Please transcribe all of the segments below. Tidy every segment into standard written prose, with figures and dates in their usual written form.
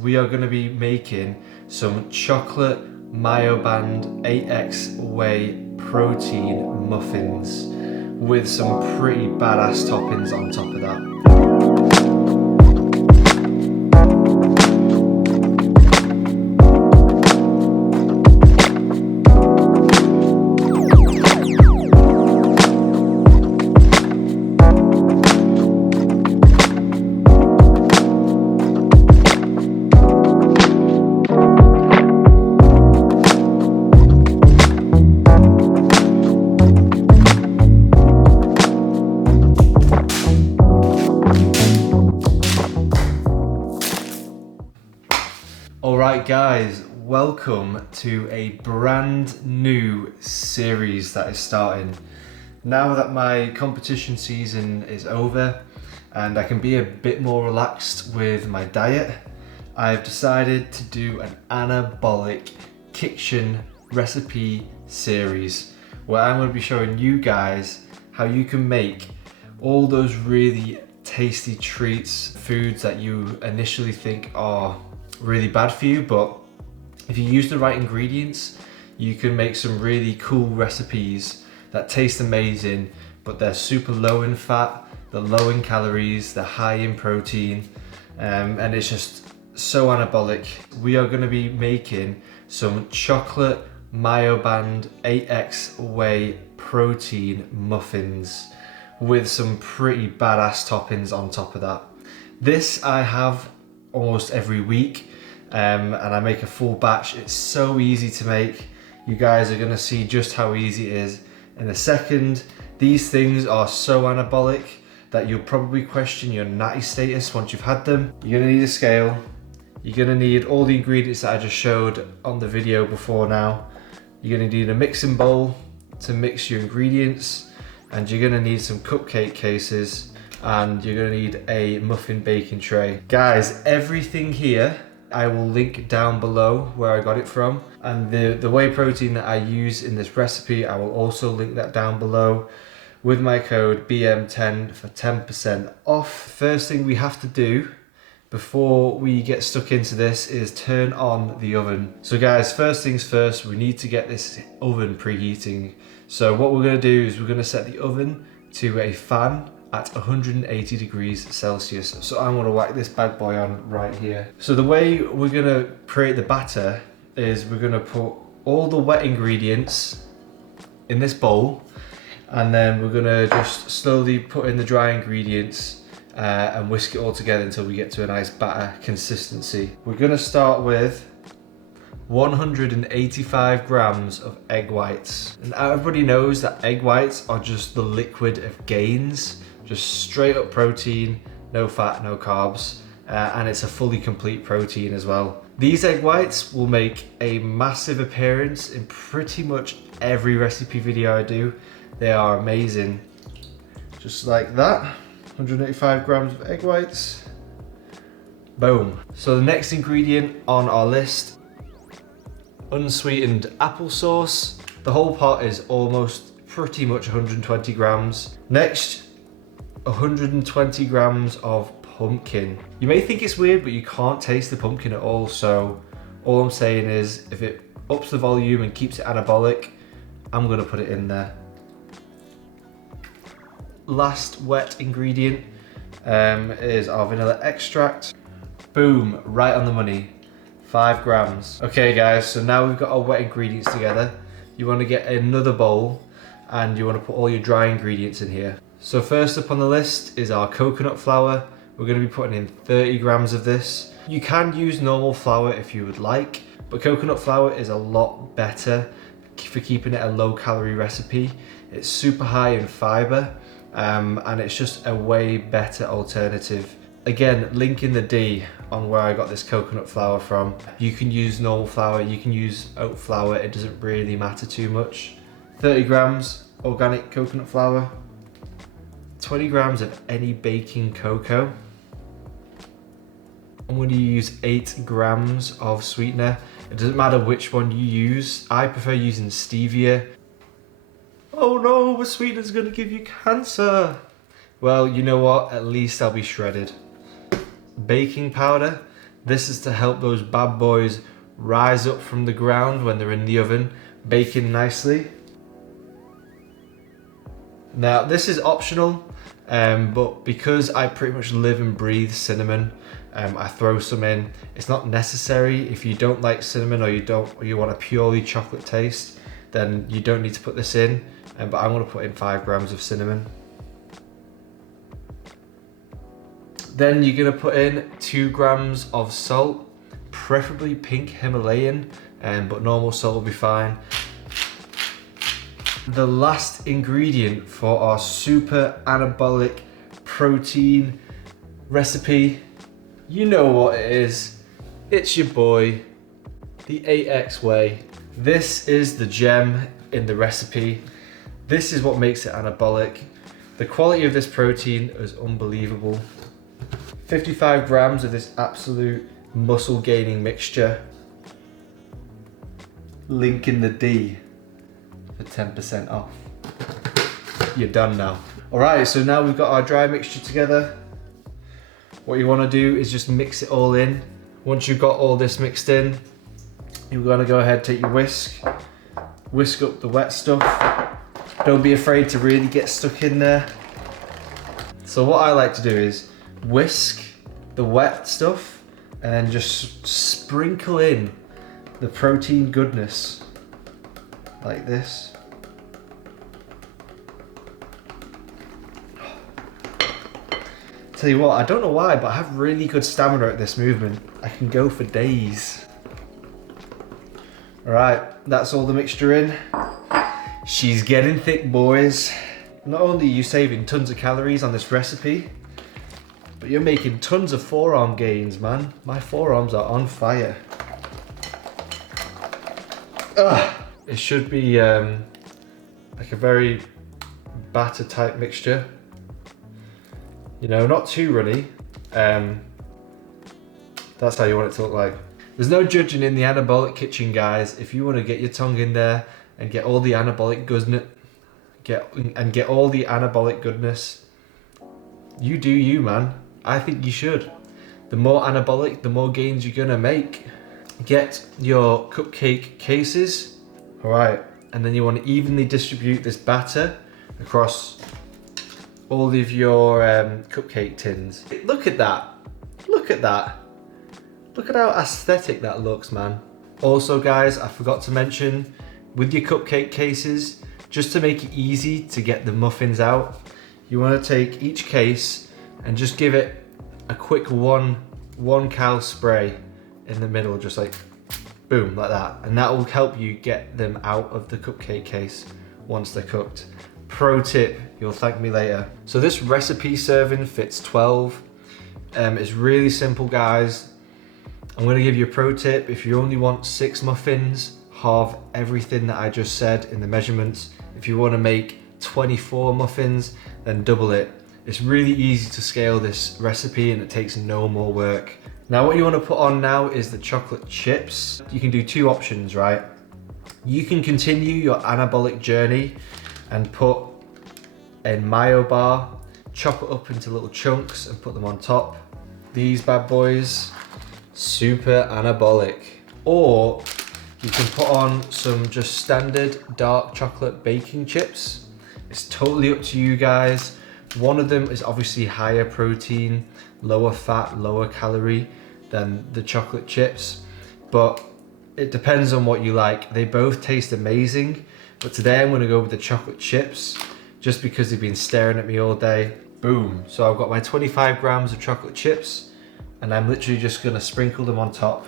we are going to be making some chocolate Myoband 8x whey protein muffins with some pretty badass toppings on top of that. Alright guys, welcome to a brand new series that is starting. Now that my competition season is over and I can be a bit more relaxed with my diet, I've decided to do an Anabolic Kitchen Recipe Series where I'm going to be showing you guys how you can make all those really tasty treats, foods that you initially think are really bad for you, but if you use the right ingredients, you can make some really cool recipes that taste amazing, but they're super low in fat, they're low in calories, they're high in protein, and it's just so anabolic. We are going to be making some chocolate Myoband 8x whey protein muffins with some pretty badass toppings on top of that. This I have almost every week, and I make a full batch. It's so easy to make. You guys are going to see just how easy it is in a second. These things are so anabolic that you'll probably question your natty status once you've had them. You're going to need a scale. You're going to need all the ingredients that I just showed on the video before now. You're going to need a mixing bowl to mix your ingredients, and you're going to need some cupcake cases, and you're going to need a muffin baking tray. Guys, everything here I will link down below where I got it from, and the whey protein that I use in this recipe, I will also link that down below with my code BM10 for 10% off. First thing we have to do before we get stuck into this is turn on the oven. So guys, first things first, we need to get this oven preheating. So what we're going to do is we're going to set the oven to a fan at 180 degrees Celsius. So I'm going to whack this bad boy on right here. So the way we're going to create the batter is we're going to put all the wet ingredients in this bowl, and then we're going to just slowly put in the dry ingredients and whisk it all together until we get to a nice batter consistency. We're going to start with 185 grams of egg whites. And everybody knows that egg whites are just the liquid of gains, just straight up protein, no fat, no carbs, and it's a fully complete protein as well. These egg whites will make a massive appearance in pretty much every recipe video I do. They are amazing. Just like that, 185 grams of egg whites. Boom. So the next ingredient on our list, unsweetened applesauce. The whole pot is almost pretty much 120 grams. Next, 120 grams of pumpkin. You may think it's weird, but you can't taste the pumpkin at all, so all I'm saying is if it ups the volume and keeps it anabolic, I'm gonna put it in there. Last wet ingredient is our vanilla extract. Boom, right on the money. 5 grams. Okay guys, so now we've got our wet ingredients together. You want to get another bowl and you want to put all your dry ingredients in here. So first up on the list is our coconut flour. We're going to be putting in 30 grams of this. You can use normal flour if you would like, but coconut flour is a lot better for keeping it a low calorie recipe. It's super high in fiber, and it's just a way better alternative. Again, link in the D on where I got this coconut flour from. You can use normal flour, you can use oat flour, it doesn't really matter too much. 30 grams organic coconut flour, 20 grams of any baking cocoa. I'm going to use 8 grams of sweetener. It doesn't matter which one you use. I prefer using stevia. Oh no, but sweetener's going to give you cancer. Well, you know what? At least I'll be shredded. Baking powder, This is to help those bad boys rise up from the ground when they're in the oven, baking nicely. Now this is optional, but because I pretty much live and breathe cinnamon, I throw some in. It's not necessary. If you don't like cinnamon or you want a purely chocolate taste, then you don't need to put this in, but I'm going to put in 5 grams of cinnamon. Then you're going to put in 2 grams of salt, preferably pink Himalayan, but normal salt will be fine. The last ingredient for our super anabolic protein recipe, you know what it is. It's your boy, the 8X Whey. This is the gem in the recipe. This is what makes it anabolic. The quality of this protein is unbelievable. 55 grams of this absolute muscle gaining mixture. Link in the D for 10% off. You're done now. All right, so now we've got our dry mixture together. What you want to do is just mix it all in. Once you've got all this mixed in, you're going to go ahead, take your whisk up the wet stuff. Don't be afraid to really get stuck in there. So what I like to do is whisk the wet stuff and then just sprinkle in the protein goodness like this. Tell you what, I don't know why, but I have really good stamina at this movement. I can go for days. All right, that's all the mixture in. She's getting thick, boys. Not only are you saving tons of calories on this recipe, but you're making tons of forearm gains, man. My forearms are on fire. Ugh. It should be like a very batter type mixture. You know, not too runny. That's how you want it to look like. There's no judging in the Anabolic Kitchen, guys. If you want to get your tongue in there and get all the anabolic goodness, get all the anabolic goodness, you do you, man. I think you should. The more anabolic, the more gains you're gonna make. Get your cupcake cases, all right, and then you want to evenly distribute this batter across all of your cupcake tins. Look at that. Look at that. Look at how aesthetic that looks, man. Also, guys, I forgot to mention, with your cupcake cases, just to make it easy to get the muffins out, you want to take each case and just give it a quick one cal spray in the middle, just like boom, like that. And that will help you get them out of the cupcake case once they're cooked. Pro tip, you'll thank me later. So this recipe serving fits 12. It's really simple, guys. I'm gonna give you a pro tip. If you only want 6 muffins, halve everything that I just said in the measurements. If you wanna make 24 muffins, then double it. It's really easy to scale this recipe and it takes no more work. Now what you wanna put on now is the chocolate chips. You can do 2 options, right? You can continue your anabolic journey and put a Myoband, chop it up into little chunks and put them on top. These bad boys, super anabolic. Or you can put on some just standard dark chocolate baking chips. It's totally up to you guys. One of them is obviously higher protein, lower fat, lower calorie than the chocolate chips, but it depends on what you like. They both taste amazing, but today I'm gonna go with the chocolate chips just because they've been staring at me all day. Boom. So I've got my 25 grams of chocolate chips and I'm literally just gonna sprinkle them on top.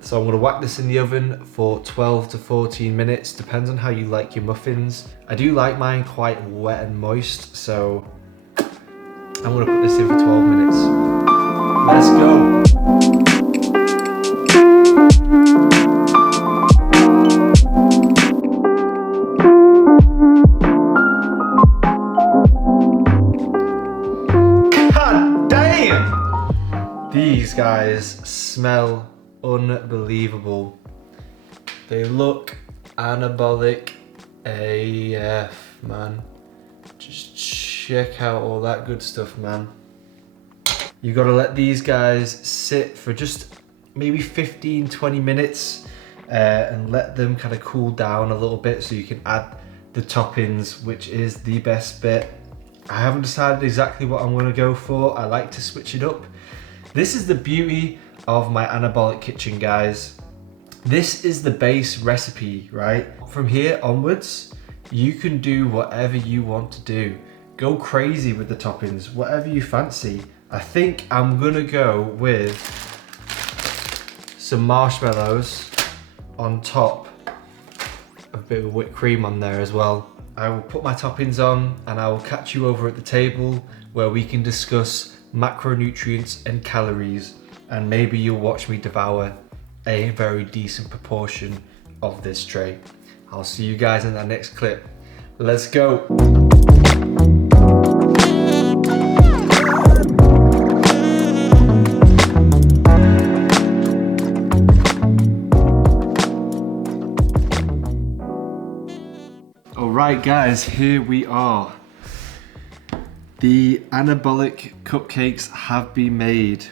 So I'm gonna whack this in the oven for 12 to 14 minutes, depends on how you like your muffins. I do like mine quite wet and moist, so I'm gonna put this in for 12 minutes. Let's go. God damn! These guys smell unbelievable. They look anabolic AF, man. Just check out all that good stuff, man. You got to let these guys sit for just maybe 15-20 minutes and let them kind of cool down a little bit so you can add the toppings, which is the best bit. I haven't decided exactly what I'm going to go for. I like to switch it up. This is the beauty of my Anabolic Kitchen, guys. This is the base recipe, right? From here onwards, you can do whatever you want to do. Go crazy with the toppings, whatever you fancy. I think I'm gonna go with some marshmallows on top, a bit of whipped cream on there as well. I will put my toppings on and I will catch you over at the table where we can discuss macronutrients and calories, and maybe you'll watch me devour a very decent proportion of this tray. I'll see you guys in that next clip. Let's go. Alright guys, here we are. The anabolic cupcakes have been made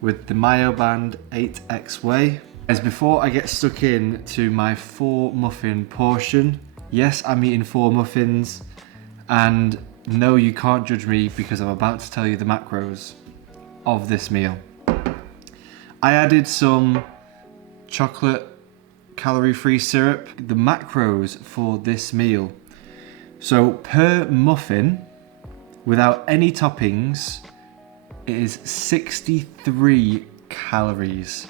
with the Myoband 8X way. As before I get stuck in to my 4 muffin portion, yes, I'm eating 4 muffins, and no, you can't judge me because I'm about to tell you the macros of this meal. I added some chocolate calorie-free syrup. The macros for this meal, so per muffin without any toppings, it is 63 calories,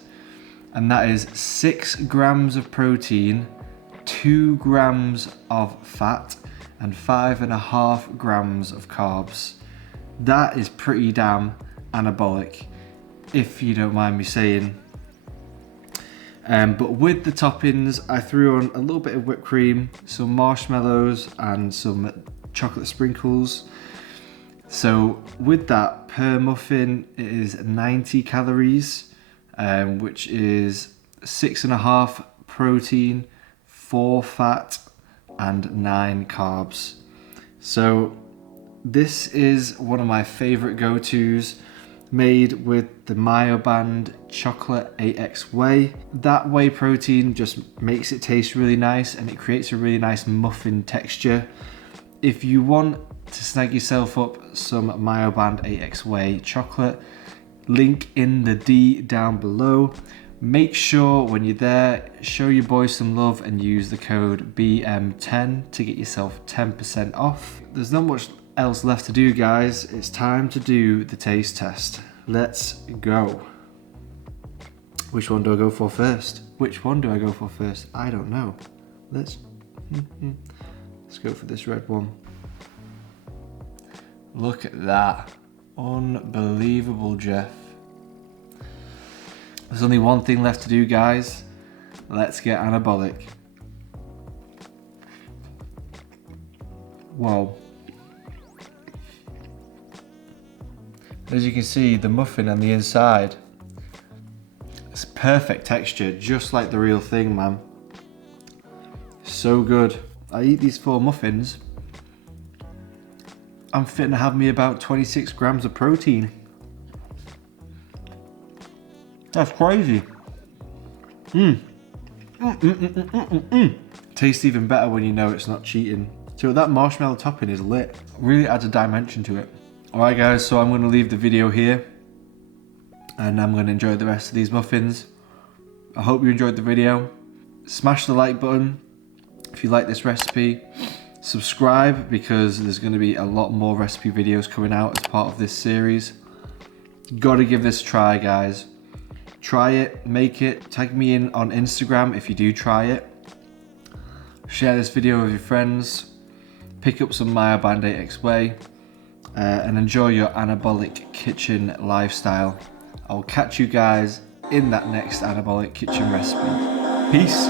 and that is 6 grams of protein, 2 grams of fat, and 5.5 grams of carbs. That is pretty damn anabolic, if you don't mind me saying. But with the toppings, I threw on a little bit of whipped cream, some marshmallows, and some chocolate sprinkles. So with that, per muffin, it is 90 calories, which is 6.5 protein, 4 fat, and 9 carbs. So this is one of my favorite go-tos, made with the Myoband chocolate 8X whey. That whey protein just makes it taste really nice, and it creates a really nice muffin texture. If you want to snag yourself up some Myoband 8X whey chocolate, link in the D down below. Make sure when you're there, show your boys some love and use the code BM10 to get yourself 10% off. There's not much else left to do, guys. It's time to do the taste test. Let's go. Which one do I go for first? Which one do I go for first? I don't know. Let's go for this red one. Look at that. Unbelievable, Jeff. There's only one thing left to do, guys. Let's get anabolic. Wow. As you can see, the muffin on the inside, it's perfect texture, just like the real thing, man. So good. I eat these 4 muffins, I'm fitting to have me about 26 grams of protein. That's crazy. Tastes even better when you know it's not cheating. So that marshmallow topping is lit. Really adds a dimension to it. Alright guys, so I'm going to leave the video here, and I'm going to enjoy the rest of these muffins. I hope you enjoyed the video. Smash the like button if you like this recipe. Subscribe, because there's going to be a lot more recipe videos coming out as part of this series. Gotta give this a try, guys. Try it, make it, tag me in on Instagram if you do try it. Share this video with your friends. Pick up some Myoband 8X whey. And enjoy your anabolic kitchen lifestyle. I'll catch you guys in that next anabolic kitchen recipe. Peace.